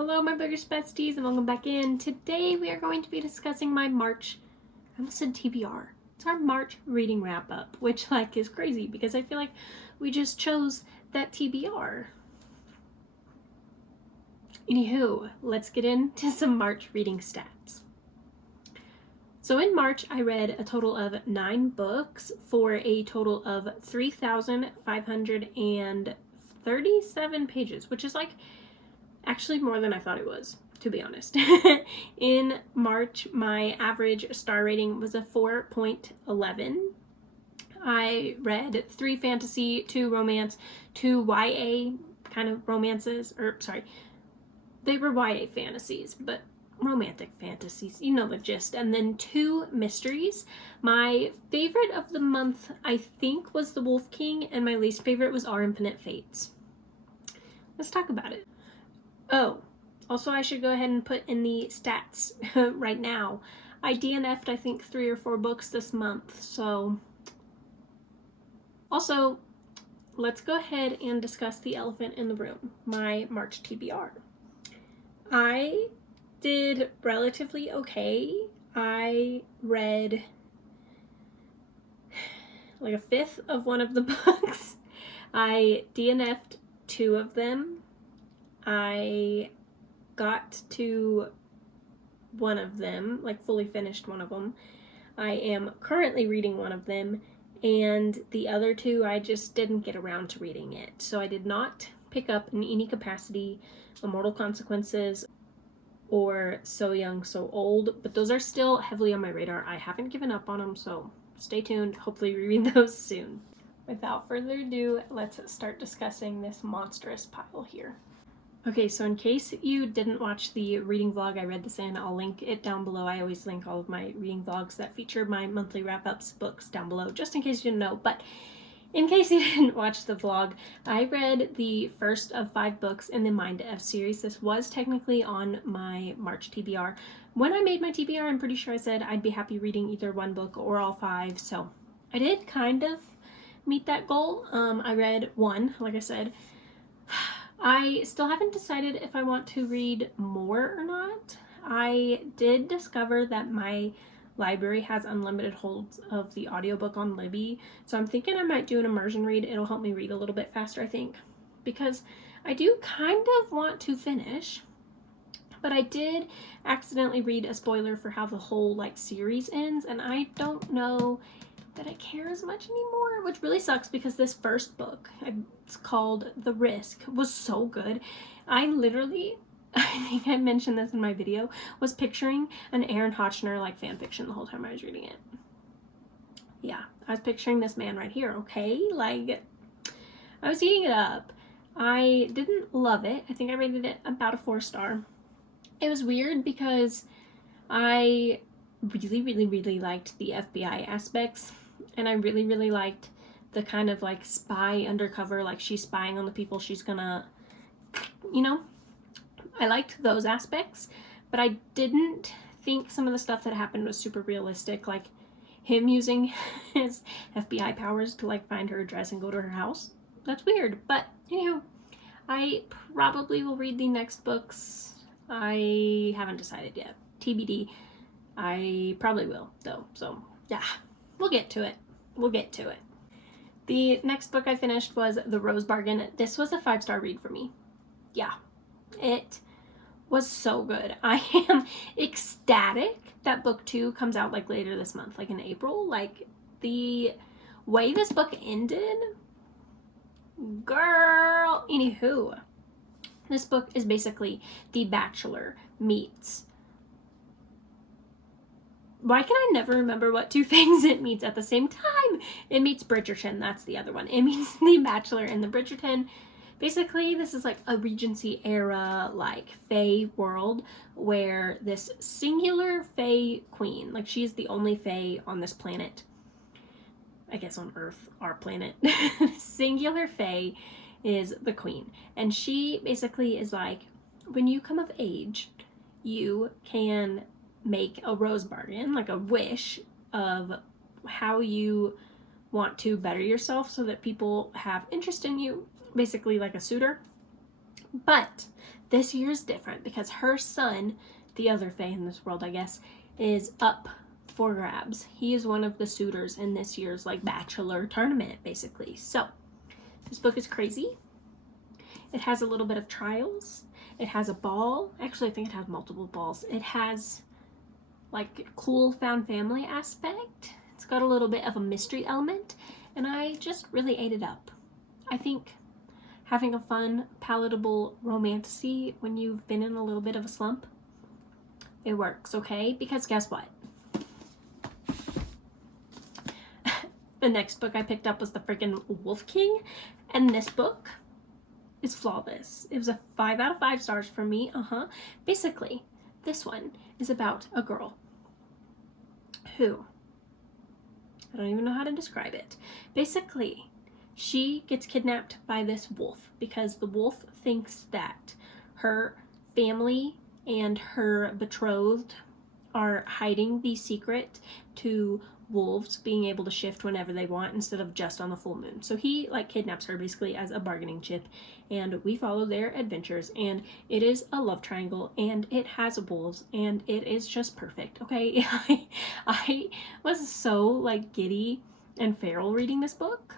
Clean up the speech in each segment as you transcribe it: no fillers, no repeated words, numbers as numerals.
Hello my bookers besties and welcome back in. Today we are going to be discussing my March, I almost said TBR. It's our March reading wrap up, which is crazy because I feel like we just chose that TBR. Anywho, let's get into some March reading stats. So in March I read a total of 9 books for a total of 3,537 pages, which is actually more than I thought it was, to be honest. In March, my average star rating was a 4.11. I read 3 fantasy, 2 romance, 2 YA kind of romances, they were YA fantasies, but romantic fantasies, you know the gist, and then 2 mysteries. My favorite of the month, I think, was The Wolf King, and my least favorite was Our Infinite Fates. Let's talk about it. Oh, also I should go ahead and put in the stats right now. I DNF'd I think 3 or 4 books this month, so... Also, let's go ahead and discuss the elephant in the room, my March TBR. I did relatively okay. I read like a fifth of one of the books. I DNF'd 2 of them. I got to one of them, fully finished one of them. I am currently reading one of them, and the other 2 I just didn't get around to reading it. So I did not pick up in any capacity Immortal Consequences or So Young, So Old, but those are still heavily on my radar. I haven't given up on them, so stay tuned. Hopefully we read those soon. Without further ado, let's start discussing this monstrous pile here. Okay, so in case you didn't watch the reading vlog I read this in, I'll link it down below. I always link all of my reading vlogs that feature my monthly wrap-ups books down below, just in case you didn't know. But in case you didn't watch the vlog, I read the first of 5 books in the Mind F series. This was technically on my March TBR. When I made my TBR, I'm pretty sure I said I'd be happy reading either 1 book or all 5, so I did kind of meet that goal. I read 1, like I said. I still haven't decided if I want to read more or not. I did discover that my library has unlimited holds of the audiobook on Libby, so I'm thinking I might do an immersion read. It'll help me read a little bit faster, I think, because I do kind of want to finish, but I did accidentally read a spoiler for how the whole series ends, and I don't know that I care as much anymore, which really sucks because this first book, it's called The Risk, was so good. I literally, I think I mentioned this in my video, was picturing an Aaron Hotchner fanfiction the whole time I was reading it. Yeah, I was picturing this man right here, okay? I was eating it up. I didn't love it. I think I rated it about a 4-star. It was weird because I really liked the FBI aspects, and I really liked the kind of spy undercover, she's spying on the people she's gonna, I liked those aspects, but I didn't think some of the stuff that happened was super realistic, like him using his FBI powers to find her address and go to her house. That's weird, but anywho, I probably will read the next books. I haven't decided yet. TBD. I probably will, though, so yeah, we'll get to it. The next book I finished was The Rose Bargain. This was a 5-star read for me. Yeah, it was so good. I am ecstatic that book 2 comes out later this month, in April. The way this book ended, girl. Anywho, this book is basically The Bachelor meets... Why can I never remember what 2 things it meets at the same time? It meets Bridgerton, that's the other one. It meets The Bachelor and the Bridgerton. Basically, this is a Regency era, fae world where this singular fae queen, she's the only fae on this planet. I guess on Earth, our planet. Singular fae is the queen. And she basically is when you come of age, you can make a rose bargain, a wish of how you want to better yourself so that people have interest in you, basically like a suitor. But This year's different because her son, the other Fae in this world, I guess, is up for grabs. He is one of the suitors in this year's like bachelor tournament, basically. So this book is crazy. It has a little bit of trials. It has a ball. Actually, I think it has multiple balls. It has like cool found family aspect. It's got a little bit of a mystery element, and I just really ate it up. I think having a fun, palatable romantasy when you've been in a little bit of a slump, it works, okay? Because guess what? The next book I picked up was the freaking Wolf King, and this book is flawless. It was a 5 out of 5 stars for me. Basically, this one is about a girl who, I don't even know how to describe it. Basically, she gets kidnapped by this wolf because the wolf thinks that her family and her betrothed are hiding the secret to wolves being able to shift whenever they want instead of just on the full moon. So he like kidnaps her basically as a bargaining chip, and we follow their adventures, and it is a love triangle, and it has wolves, and it is just perfect. Okay. I was so like giddy and feral reading this book.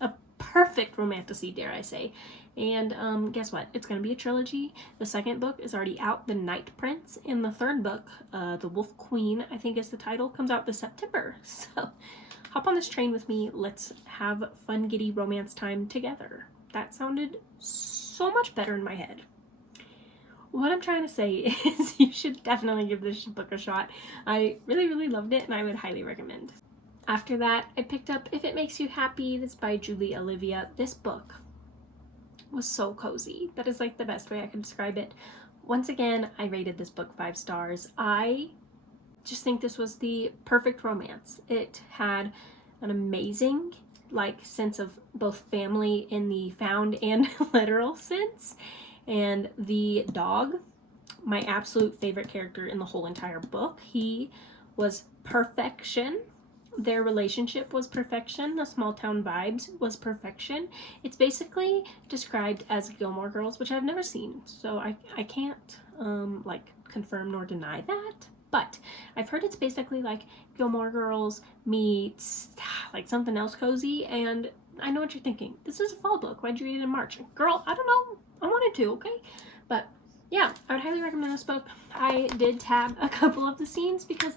A perfect romantasy, dare I say. And guess what? It's going to be a trilogy. The second book is already out, The Night Prince, and the third book, The Wolf Queen, I think is the title, comes out this September. So hop on this train with me. Let's have fun, giddy romance time together. That sounded so much better in my head. What I'm trying to say is you should definitely give this book a shot. I really, really loved it, and I would highly recommend. After that, I picked up If It Makes You Happy. This is by Julie Olivia. This book was so cozy. That is like the best way I can describe it. Once again, I rated this book 5 stars. I just think this was the perfect romance. It had an amazing like sense of both family in the found and literal sense. And the dog, my absolute favorite character in the whole entire book. He was perfection. Their relationship was perfection. The small town vibes was perfection. It's basically described as Gilmore Girls, which I've never seen, so I can't like confirm nor deny that. But I've heard it's basically like Gilmore Girls meets like something else cozy. And I know what you're thinking. This is a fall book. Why'd you read it in March? Girl, I don't know. I wanted to, okay? But yeah, I would highly recommend this book. I did tab a couple of the scenes because,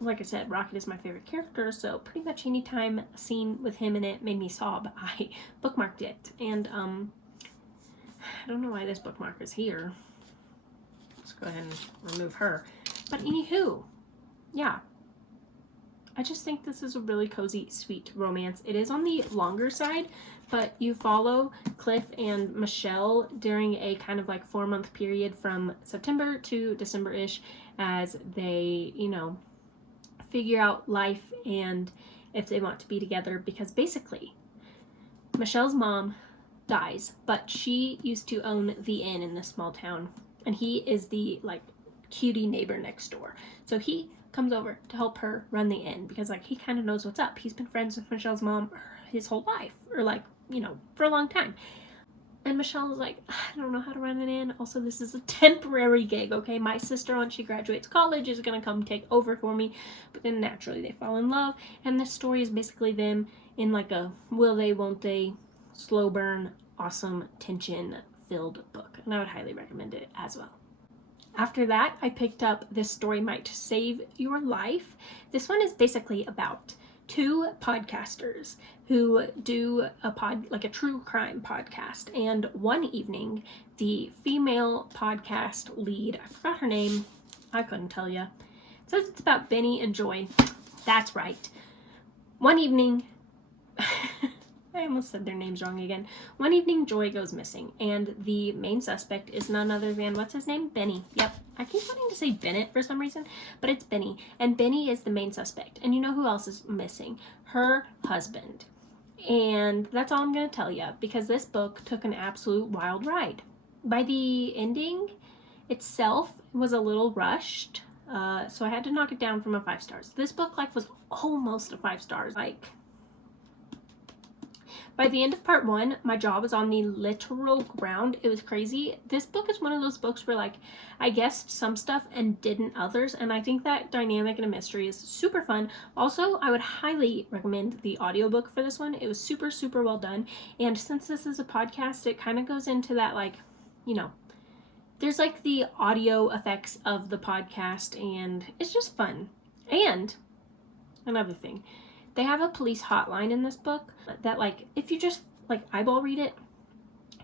like I said, Rocket is my favorite character, so pretty much anytime a scene with him in it made me sob, I bookmarked it. And I don't know why this bookmark is here. Let's go ahead and remove her. But anywho, yeah. I just think this is a really cozy, sweet romance. It is on the longer side, but you follow Cliff and Michelle during a kind of like 4-month period from September to December-ish as they, you know, figure out life and if they want to be together, because basically Michelle's mom dies, but she used to own the inn in this small town, and he is the like cutie neighbor next door. So he comes over to help her run the inn because like he kind of knows what's up. He's been friends with Michelle's mom his whole life, or like, you know, for a long time. And Michelle is like, I don't know how to run an inn. Also, this is a temporary gig, okay? My sister, when she graduates college, is going to come take over for me. But then naturally they fall in love. And this story is basically them in like a will they, won't they, slow burn, awesome, tension-filled book. And I would highly recommend it as well. After that, I picked up This Story Might Save Your Life. This one is basically about 2 podcasters who do a true crime podcast. And one evening, the female podcast lead, I forgot her name, I couldn't tell you. It says it's about Benny and Joy. That's right. One evening, I almost said their names wrong again. One evening, Joy goes missing, and the main suspect is none other than, what's his name? Benny. Yep. I keep wanting to say Bennett for some reason, but it's Benny. And Benny is the main suspect. And you know who else is missing? Her husband. And that's all I'm going to tell you, because this book took an absolute wild ride. By the ending itself, it was a little rushed, so I had to knock it down from a 5 stars. This book, like, was almost a 5 stars, like. By the end of part 1, my jaw was on the literal ground. It was crazy. This book is one of those books where, like, I guessed some stuff and didn't others, and I think that dynamic in a mystery is super fun. Also, I would highly recommend the audiobook for this one. It was super, super well done, and since this is a podcast, it kind of goes into that, like, you know, there's like the audio effects of the podcast, and it's just fun. And another thing, they have a police hotline in this book that, like, if you just like eyeball read it,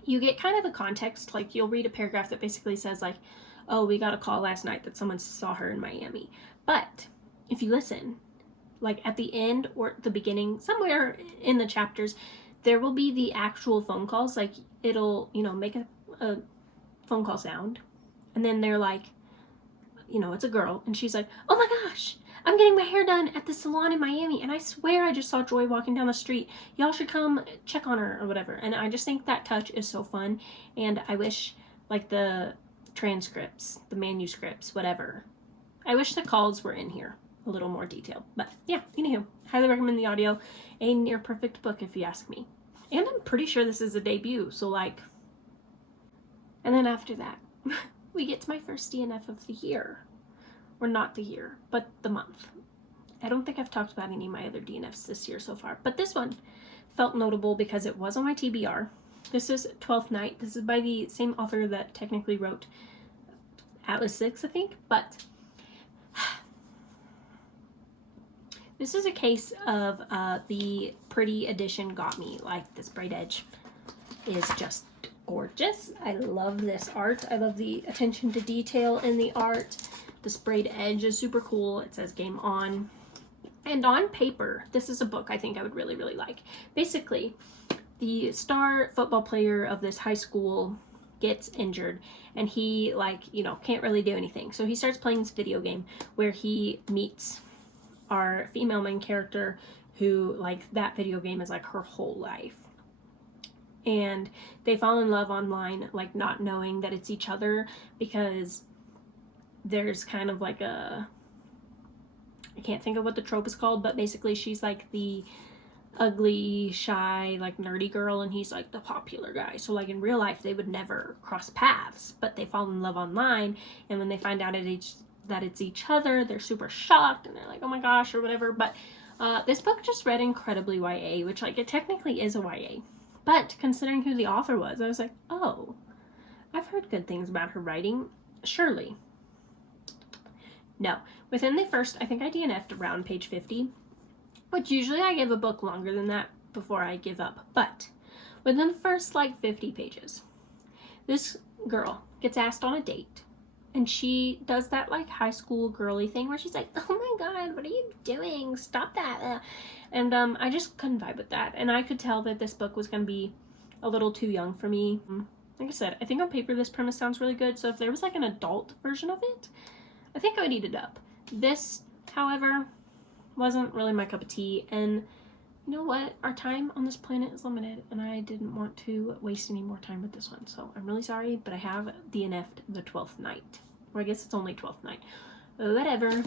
you get kind of the context. Like, you'll read a paragraph that basically says, like, oh, we got a call last night that someone saw her in Miami. But if you listen, like at the end or the beginning, somewhere in the chapters, there will be the actual phone calls. Like, it'll, you know, make a phone call sound, and then they're like, you know, it's a girl, and she's like, oh my gosh, I'm getting my hair done at the salon in Miami, and I swear I just saw Joy walking down the street. Y'all should come check on her or whatever. And I just think that touch is so fun, and I wish, like, the transcripts, the manuscripts, whatever, I wish the calls were in here a little more detailed. But yeah, anywho, highly recommend the audio. A near perfect book, if you ask me. And I'm pretty sure this is a debut, so, like, and then after that, we get to my first DNF of the year. Or not the year, but the month. I don't think I've talked about any of my other DNFs this year so far, but this one felt notable because it was on my TBR. This is Twelfth Night. This is by the same author that technically wrote Atlas 6, I think, but this is a case of the Pretty Edition got me. Like, this braid edge is just gorgeous. I love this art. I love the attention to detail in the art. The sprayed edge is super cool. It says game on. And on paper, this is a book I think I would really, really like. Basically, the star football player of this high school gets injured, and he, like, you know, can't really do anything. So he starts playing this video game where he meets our female main character who, like, that video game is like her whole life. And they fall in love online, like, not knowing that it's each other, because there's kind of like a, I can't think of what the trope is called, but basically she's like the ugly, shy, like nerdy girl, and he's like the popular guy. So, like, in real life they would never cross paths, but they fall in love online, and when they find out that it's each other, they're super shocked, and they're like, oh my gosh, or whatever. But this book just read incredibly YA, which, like, it technically is a YA. But considering who the author was, I was like, oh, I've heard good things about her writing. Surely. No. Within the first, I think I DNF'd around page 50, which usually I give a book longer than that before I give up. But within the first, like, 50 pages, this girl gets asked on a date, and she does that, like, high school girly thing where she's like, oh my god, what are you doing? Stop that. And I just couldn't vibe with that. And I could tell that this book was going to be a little too young for me. Like I said, I think on paper this premise sounds really good. So if there was, like, an adult version of it, I think I would eat it up. This, however, wasn't really my cup of tea. And you know what? Our time on this planet is limited, and I didn't want to waste any more time with this one. So I'm really sorry, but I have DNF'd the 12th Night. Or I guess it's only 12th Night. Whatever.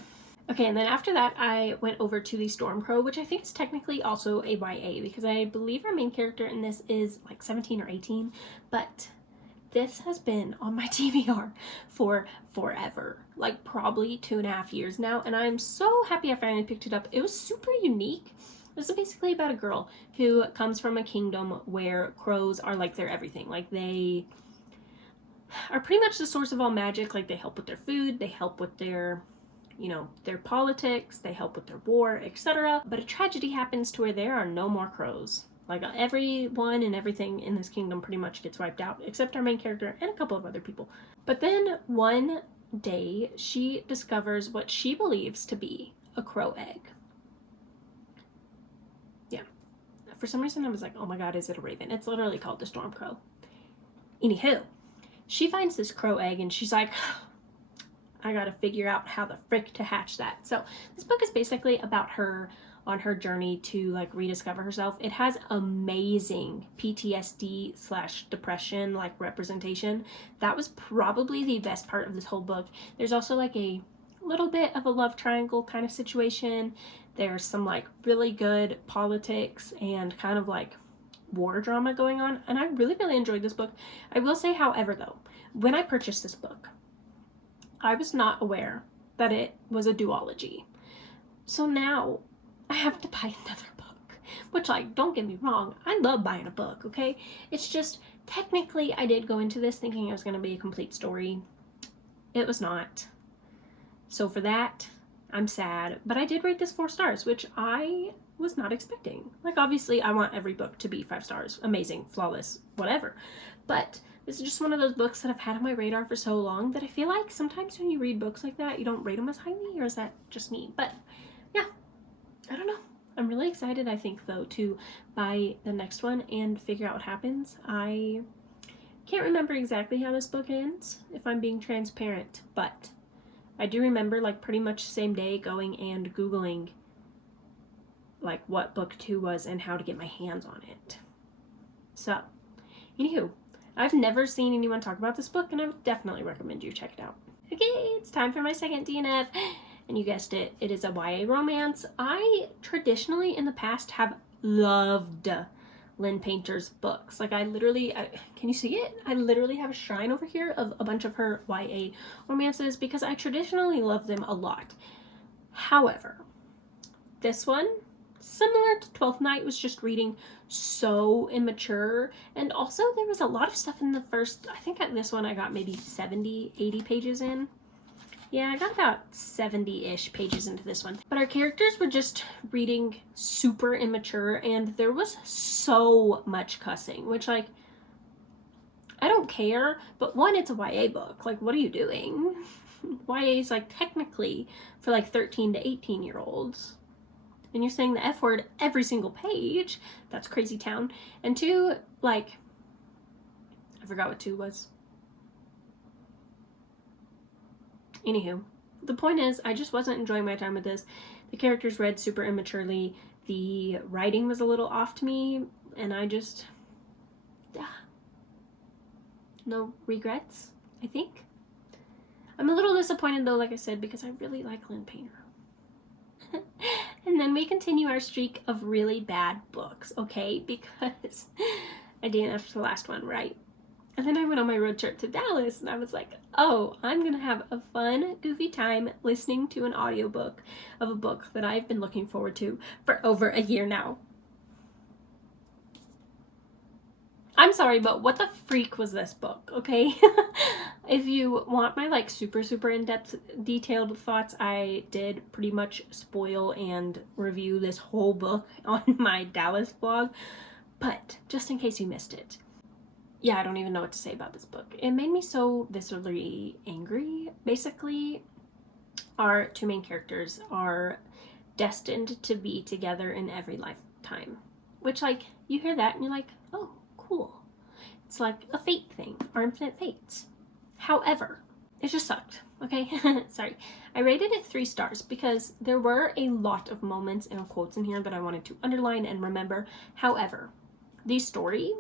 Okay, and then after that, I went over to the Stormcrow, which I think is technically also a YA, because I believe our main character in this is like 17 or 18, but this has been on my TBR for forever, like probably 2.5 years now, and I'm so happy I finally picked it up. It was super unique. This is basically about a girl who comes from a kingdom where crows are like their everything. Like, they are pretty much the source of all magic. Like, they help with their food, they help with their, you know, their politics, they help with their war, etc. But a tragedy happens to where there are no more crows. Like, everyone and everything in this kingdom pretty much gets wiped out, except our main character and a couple of other people. But then one day she discovers what she believes to be a crow egg. Yeah. For some reason I was like, oh my god, is it a raven? It's literally called the Stormcrow. Anywho, she finds this crow egg and she's like, I gotta figure out how the frick to hatch that. So this book is basically about her on her journey to, like, rediscover herself. It has amazing PTSD/depression, like, representation. That was probably the best part of this whole book. There's also, like, a little bit of a love triangle kind of situation. There's some, like, really good politics and kind of, like, war drama going on, and I really, really enjoyed this book. I will say, however, though, when I purchased this book, I was not aware that it was a duology. So now I have to buy another book, which, like, don't get me wrong, I love buying a book, okay? It's just, technically, I did go into this thinking it was going to be a complete story. It was not. So for that, I'm sad. But I did rate this 4 stars, which I was not expecting. Like, obviously, I want every book to be 5 stars. Amazing, flawless, whatever. But this is just one of those books that I've had on my radar for so long that I feel like sometimes when you read books like that, you don't rate them as highly, or is that just me? But yeah, I don't know. I'm really excited, I think, though, to buy the next one and figure out what happens. I can't remember exactly how this book ends, if I'm being transparent, but I do remember, like, pretty much the same day going and Googling, like, what book 2 was and how to get my hands on it. So, anywho, I've never seen anyone talk about this book, and I would definitely recommend you check it out. Okay, it's time for my second DNF, and you guessed it, it is a YA romance. I traditionally, in the past, have loved Lynn Painter's books. Like, can you see it? I literally have a shrine over here of a bunch of her YA romances because I traditionally love them a lot. However, this one, similar to 12th Night, was just reading so immature, and also there was a lot of stuff in the first, I think at this one I got maybe 70, 80 pages in. Yeah, I got about 70-ish pages into this one. But our characters were just reading super immature, and there was so much cussing, which, like, I don't care, but one, it's a YA book. Like, what are you doing? YA is, like, technically for, like, 13 to 18-year-olds. And you're saying the F word every single page. That's crazy town. And 2, like, I forgot what 2 was. Anywho, the point is, I just wasn't enjoying my time with this. The characters read super immaturely. The writing was a little off to me, and I just, no regrets, I think. I'm a little disappointed though, like I said, because I really like Lynn Painter. And then we continue our streak of really bad books, okay? Because I DNF'd the last one, right? And then I went on my road trip to Dallas, and I was like, oh, I'm going to have a fun, goofy time listening to an audiobook of a book that I've been looking forward to for over a year now. I'm sorry, but what the freak was this book, okay? If you want my, like, super, super in-depth, detailed thoughts, I did pretty much spoil and review this whole book on my Dallas blog. But just in case you missed it, yeah, I don't even know what to say about this book. It made me so viscerally angry. Basically, our 2 main characters are destined to be together in every lifetime. Which, like, you hear that and you're like, oh, cool. It's like a fate thing, or infinite fates. However, it just sucked, okay? Sorry. I rated it 3 stars because there were a lot of moments and quotes in here that I wanted to underline and remember. However, the story,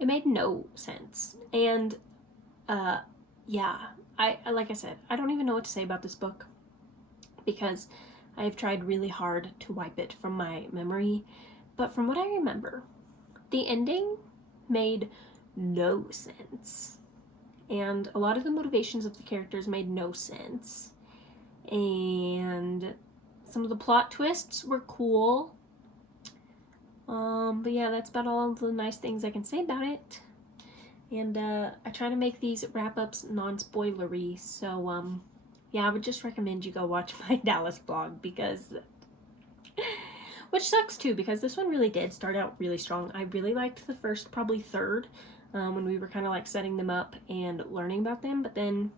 it made no sense. And, yeah, like I said, I don't even know what to say about this book because I've tried really hard to wipe it from my memory. But from what I remember, the ending made no sense. And a lot of the motivations of the characters made no sense. And some of the plot twists were cool. But yeah, that's about all of the nice things I can say about it. And I try to make these wrap-ups non-spoilery, so yeah, I would just recommend you go watch my Dallas blog because which sucks too, because this one really did start out really strong. I really liked the first, probably third, when we were kind of like setting them up and learning about them, but then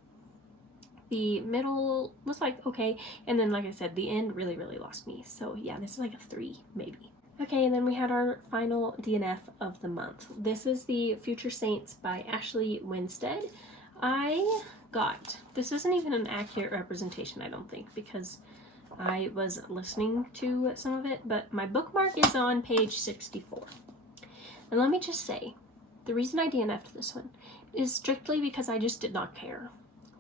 the middle was like okay, and then like I said, the end really, really lost me. So yeah, this is like a 3 maybe. Okay, and then we had our final DNF of the month. This is the Future Saints by Ashley Winstead. This isn't even an accurate representation, I don't think, because I was listening to some of it, but my bookmark is on page 64. And let me just say, the reason I DNF'd this one is strictly because I just did not care.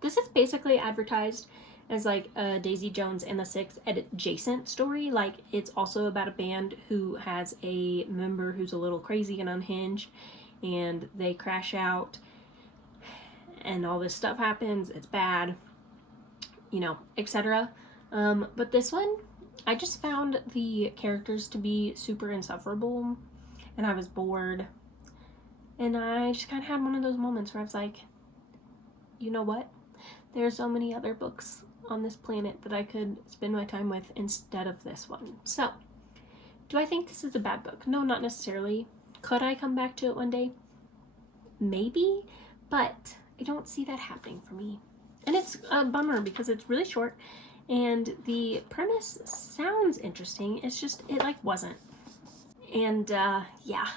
This is basically advertised as like a Daisy Jones and the Six adjacent story. Like, it's also about a band who has a member who's a little crazy and unhinged, and they crash out, and all this stuff happens. It's bad, etc. But this one, I just found the characters to be super insufferable, and I was bored. And I just kind of had one of those moments where I was like, you know what? There are so many other books on this planet that I could spend my time with instead of this one. So, do I think this is a bad book? No, not necessarily. Could I come back to it one day? Maybe, but I don't see that happening for me. And it's a bummer because it's really short and the premise sounds interesting. It's just, it like wasn't. And yeah.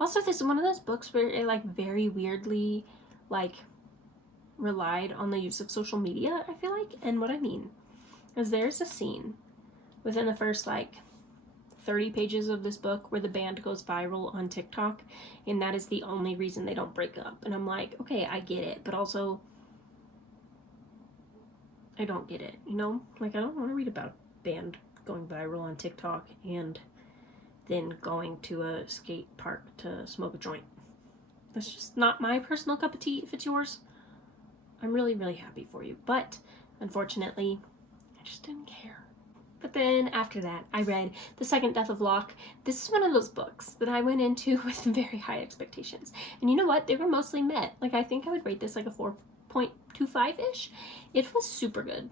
Also, this is one of those books where it like very weirdly like relied on the use of social media, I feel like. And what I mean is there's a scene within the first like 30 pages of this book where the band goes viral on TikTok, and that is the only reason they don't break up. And I'm like, okay, I get it, but also I don't get it, Like, I don't want to read about a band going viral on TikTok and then going to a skate park to smoke a joint. That's just not my personal cup of tea. If it's yours, I'm really, really happy for you. But unfortunately, I just didn't care. But then after that, I read The Second Death of Locke. This is one of those books that I went into with very high expectations. And you know what? They were mostly met. Like, I think I would rate this like a 4.25-ish. It was super good.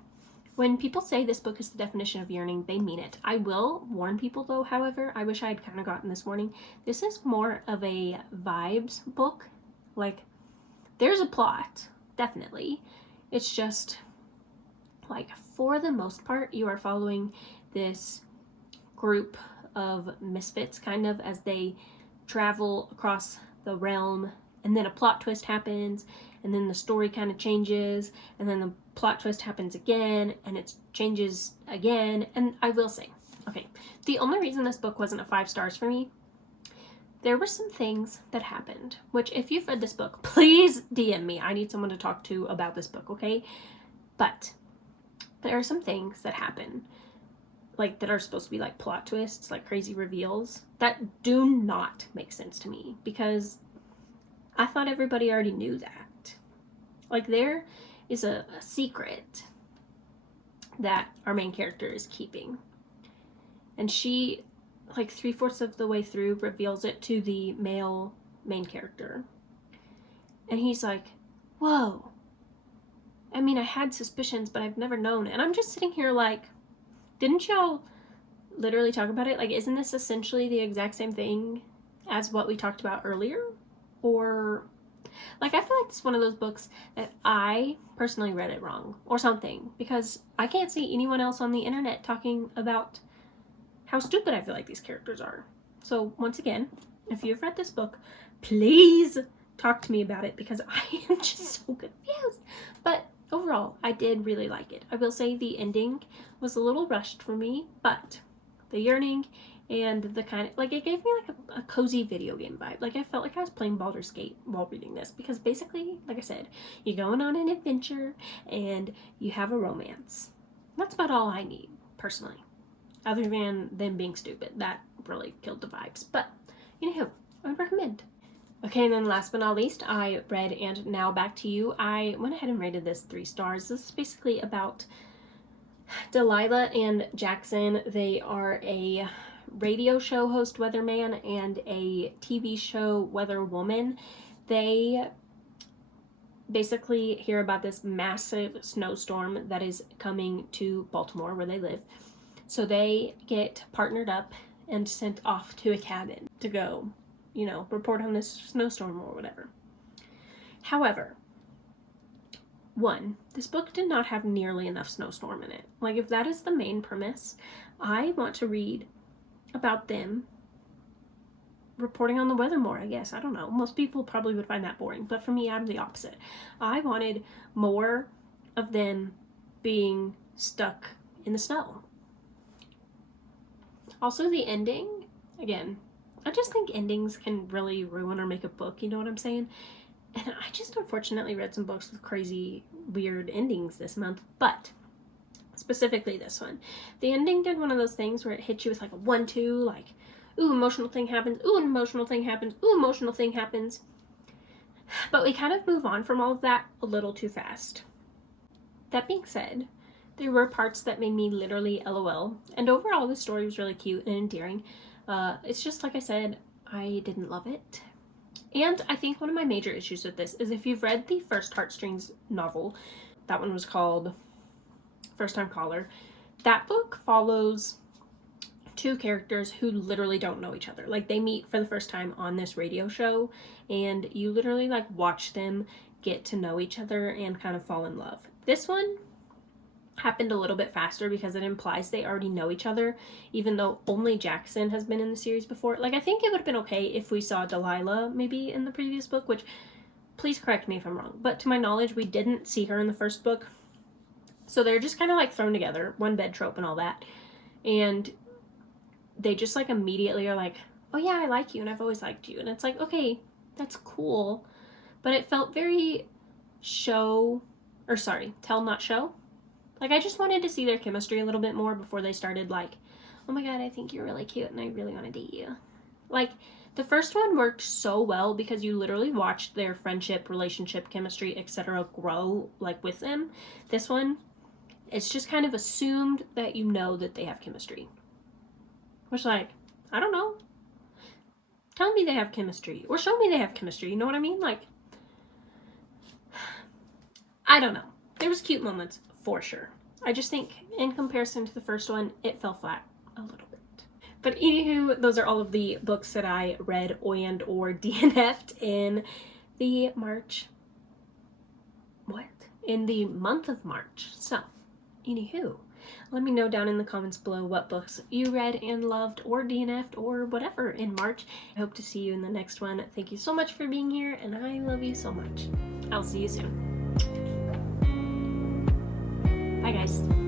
When people say this book is the definition of yearning, they mean it. I will warn people though, however, I wish I had kind of gotten this warning. This is more of a vibes book. Like, there's a plot, definitely. It's just, like, for the most part, you are following this group of misfits, kind of, as they travel across the realm, and then a plot twist happens, and then the story kind of changes, and then the plot twist happens again, and it changes again. And I will say, okay, the only reason this book wasn't a 5 stars for me, there were some things that happened, which if you've read this book, please DM me. I need someone to talk to about this book, okay? But there are some things that happen, like, that are supposed to be like plot twists, like crazy reveals, that do not make sense to me, because I thought everybody already knew that. Like, there is a secret that our main character is keeping, and she, like, 3/4 of the way through, reveals it to the male main character, and he's like, whoa, I mean, I had suspicions, but I've never known. And I'm just sitting here like, didn't y'all literally talk about it? Like, isn't this essentially the exact same thing as what we talked about earlier? Or, like, I feel like it's one of those books that I personally read it wrong or something, because I can't see anyone else on the internet talking about how stupid I feel like these characters are. So once again, if you've read this book, please talk to me about it, because I am just so confused. But overall, I did really like it. I will say the ending was a little rushed for me, but the yearning and the kind of, like, it gave me like a cozy video game vibe. Like, I felt like I was playing Baldur's Gate while reading this, because basically, like I said, you're going on an adventure and you have a romance. That's about all I need, personally. Other than them being stupid. That really killed the vibes. But, anywho, I would recommend. Okay, and then last but not least, I read And Now Back to You. I went ahead and rated this 3 stars. This is basically about Delilah and Jackson. They are a radio show host weatherman and a TV show weatherwoman. They basically hear about this massive snowstorm that is coming to Baltimore, where they live. So they get partnered up and sent off to a cabin to go, report on this snowstorm or whatever. However, one, this book did not have nearly enough snowstorm in it. Like, if that is the main premise, I want to read about them reporting on the weather more, I guess. I don't know. Most people probably would find that boring, but for me, I'm the opposite. I wanted more of them being stuck in the snow. Also, the ending, again, I just think endings can really ruin or make a book, you know what I'm saying? And I just unfortunately read some books with crazy, weird endings this month, but specifically this one. The ending did one of those things where it hit you with like a 1-2, like, ooh, emotional thing happens, ooh, an emotional thing happens, ooh, emotional thing happens. But we kind of move on from all of that a little too fast. That being said, there were parts that made me literally LOL, and overall the story was really cute and endearing. It's just like I said, I didn't love it. And I think one of my major issues with this is if you've read the first Heartstrings novel, that one was called First Time Caller, that book follows two characters who literally don't know each other. Like, they meet for the first time on this radio show, and you literally like watch them get to know each other and kind of fall in love. This one happened a little bit faster because it implies they already know each other, even though only Jackson has been in the series before. Like, I think it would have been okay if we saw Delilah maybe in the previous book, which, please correct me if I'm wrong, but to my knowledge, we didn't see her in the first book. So they're just kind of like thrown together, one bed trope and all that. And they just like immediately are like, oh yeah, I like you and I've always liked you. And it's like, okay, that's cool. But it felt very tell not show. Like, I just wanted to see their chemistry a little bit more before they started like, oh my god, I think you're really cute and I really want to date you. Like, the first one worked so well because you literally watched their friendship, relationship, chemistry, etc. grow like with them. This one, it's just kind of assumed that you know that they have chemistry. Which, like, I don't know. Tell me they have chemistry. Or show me they have chemistry. You know what I mean? Like, I don't know. There was cute moments, for sure. I just think, in comparison to the first one, it fell flat a little bit. But anywho, those are all of the books that I read and or DNF'd in the in the month of March. So, anywho, let me know down in the comments below what books you read and loved or DNF'd or whatever in March. I hope to see you in the next one. Thank you so much for being here, and I love you so much. I'll see you soon. Bye, guys.